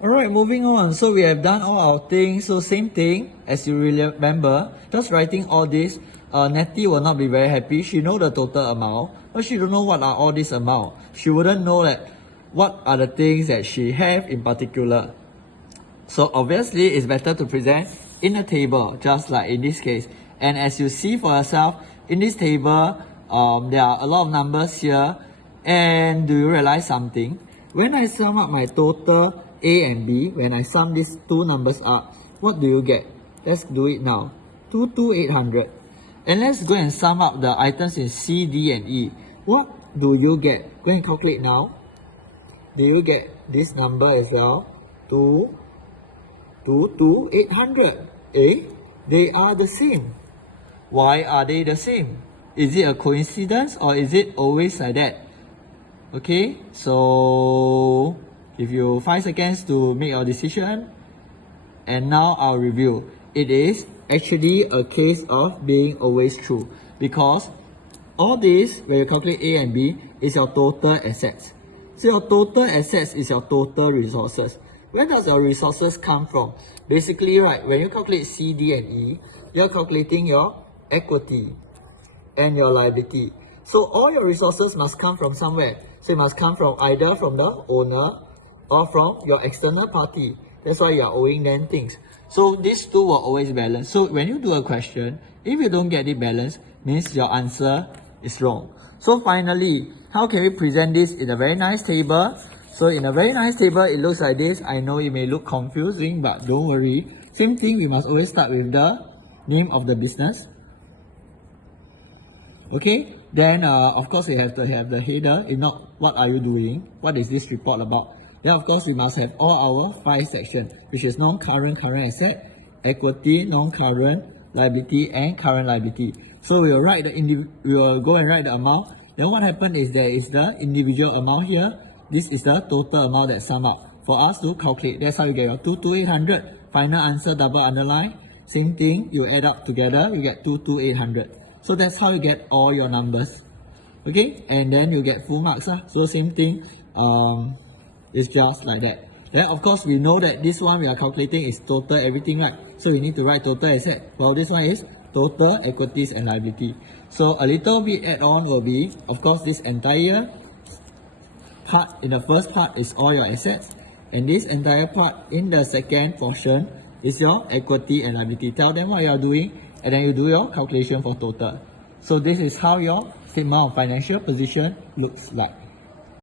Alright, moving on. So we have done all our things. So same thing as you remember. Just writing all this. Nettie will not be very happy. She know the total amount, but she don't know what are all this amount. She wouldn't know that what are the things that she have in particular. So obviously it's better to present in a table, just like in this case. And as you see for yourself, in this table, there are a lot of numbers here. And do you realize something? When I sum up my total A and B, when I sum these two numbers up, what do you get? Let's do it now. 22800. And let's go and sum up the items in C, D, and E. What do you get? Go and calculate now. Do you get this number as well? 22800. Eh? They are the same. Why are they the same? Is it a coincidence or is it always like that? Okay, so give you 5 seconds to make your decision. And now I'll review. It is actually a case of being always true, because all this, when you calculate A and B, is your total assets. So your total assets is your total resources. Where does your resources come from? Basically, right, when you calculate C, D, and E, you're calculating your equity and your liability. So all your resources must come from somewhere. So it must come from either from the owner or from your external party. That's why you are owing them things. So these two will always balance. So when you do a question, if you don't get it balanced, means your answer is wrong. So finally, how can we present this in a very nice table? So in a very nice table, it looks like this. I know it may look confusing, but don't worry. Same thing, we must always start with the name of the business. Okay, then of course we have to have the header. If not, what are you doing? What is this report about? Then of course we must have all our 5 sections, which is non-current, current asset, equity, non-current, liability, and current liability. So we will write we will go and write the amount. Then what happened is there is the individual amount here. This is the total amount that sum up for us to calculate. That's how you get your 22800. Final answer, double underline. Same thing, you add up together, you get 22800. So that's how you get all your numbers. Okay, and then you get full marks. So same thing, it's just like that. Then of course we know that this one we are calculating is total everything, right? So we need to write total asset. Well, this one is total equities and liability. So a little bit add on will be, of course, this entire part in the first part is all your assets, and this entire part in the second portion is your equity and liability. Tell them what you are doing, and then you do your calculation for total. So this is how your statement of financial position looks like.